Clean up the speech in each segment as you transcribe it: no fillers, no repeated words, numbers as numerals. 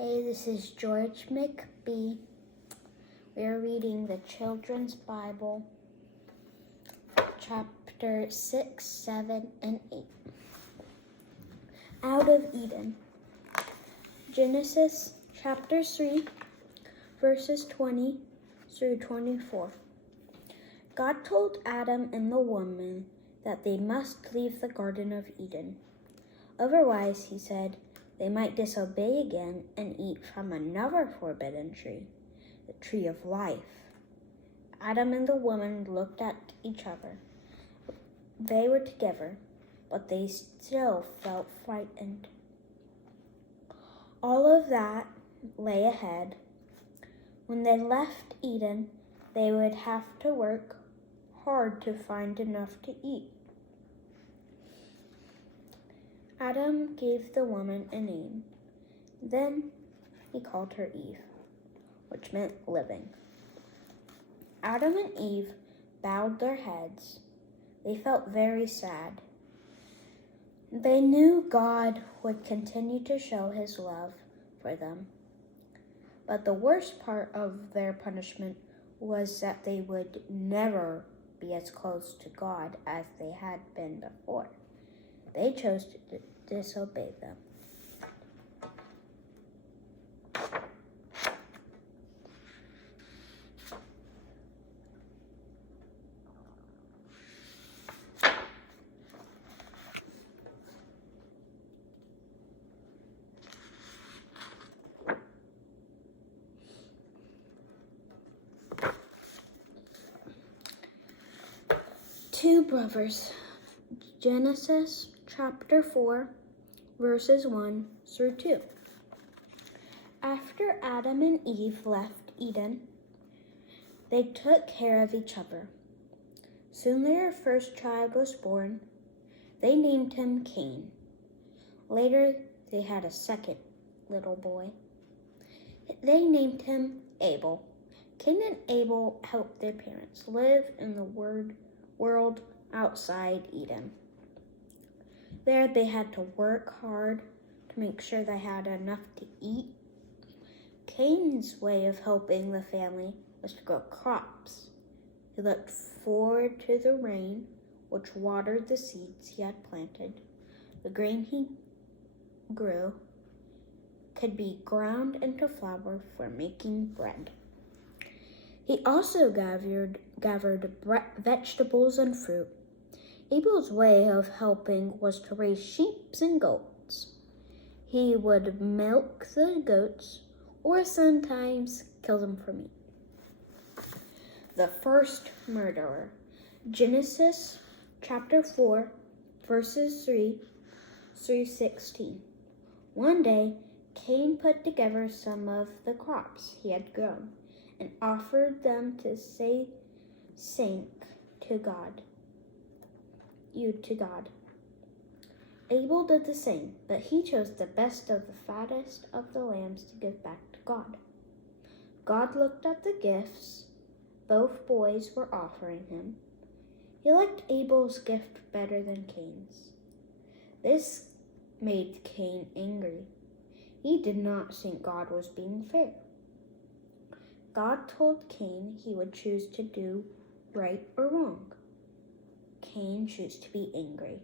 Hey, this is George McBee. We are reading the Children's Bible, chapter 6, 7, and 8. Out of Eden. Genesis chapter 3, verses 20 through 24. God told Adam and the woman that they must leave the Garden of Eden. Otherwise, he said, they might disobey again and eat from another forbidden tree, the tree of life. Adam and the woman looked at each other. They were together, but they still felt frightened. All of that lay ahead. When they left Eden, they would have to work hard to find enough to eat. Adam gave the woman a name. Then he called her Eve, which meant living. Adam and Eve bowed their heads. They felt very sad. They knew God would continue to show his love for them. But the worst part of their punishment was that they would never be as close to God as they had been before. They chose to disobey them. Two brothers. Genesis chapter 4, verses 1 through 2. After Adam and Eve left Eden, they took care of each other. Soon their first child was born. They named him Cain. Later, they had a second little boy. They named him Abel. Cain and Abel helped their parents live in the world outside Eden. There, they had to work hard to make sure they had enough to eat. Cain's way of helping the family was to grow crops. He looked forward to the rain, which watered the seeds he had planted. The grain he grew could be ground into flour for making bread. He also gathered vegetables and fruit. Abel's way of helping was to raise sheep and goats. He would milk the goats or sometimes kill them for meat. The first murderer. Genesis chapter 4, verses 3 through 16. One day, Cain put together some of the crops he had grown and offered them to God. Abel did the same, but he chose the best of the fattest of the lambs to give back to God. God looked at the gifts both boys were offering him. He liked Abel's gift better than Cain's. This made Cain angry. He did not think God was being fair. God told Cain he would choose to do right or wrong. Cain chose to be angry.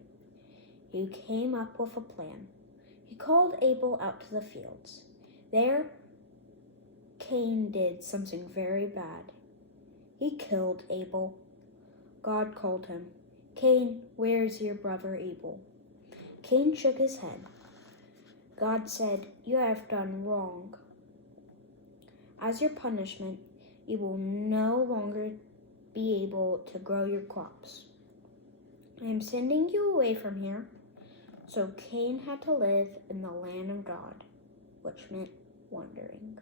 He came up with a plan. He called Abel out to the fields. There, Cain did something very bad. He killed Abel. God called him. Cain, where's your brother Abel? Cain shook his head. God said, you have done wrong. As your punishment, you will no longer be able to grow your crops. I am sending you away from here. So Cain had to live in the land of God, which meant wandering.